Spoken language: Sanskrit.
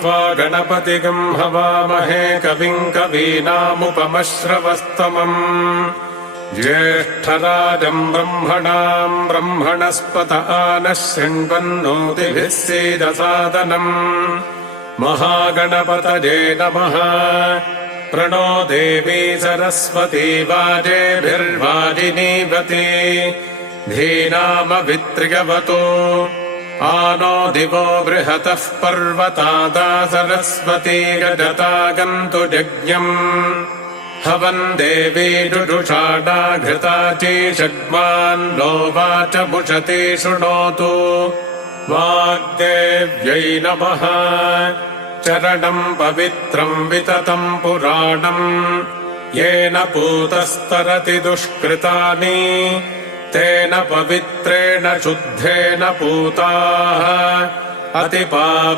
त्वा गणपतिगं हवामहे कविं कवीनामुपमश्रवस्तमम् ज्येष्ठराजं ब्रह्मणां ब्रह्मणस्पत आनः शृण्वन्नोतिभिः सीदसादनम् महागणपतये नमः। प्रणो देवी सरस्वती वाजेभिर्वाजिनीवती धीनामवित्र्यवतो आनो दिवो बृहतः पर्वतादा सरस्वती गजतागन्तु यज्ञम् हवन् देवी जुषाढा घृता चीषड्मान्नो वाचमुषति शृणोतु वाग्देव्यै नमः। चरणम् पवित्रम् विततम् पुराणम् येन पूतस्तरति दुष्कृतानि तेन पवित्रेण शुद्धेन पूताः अतिपाप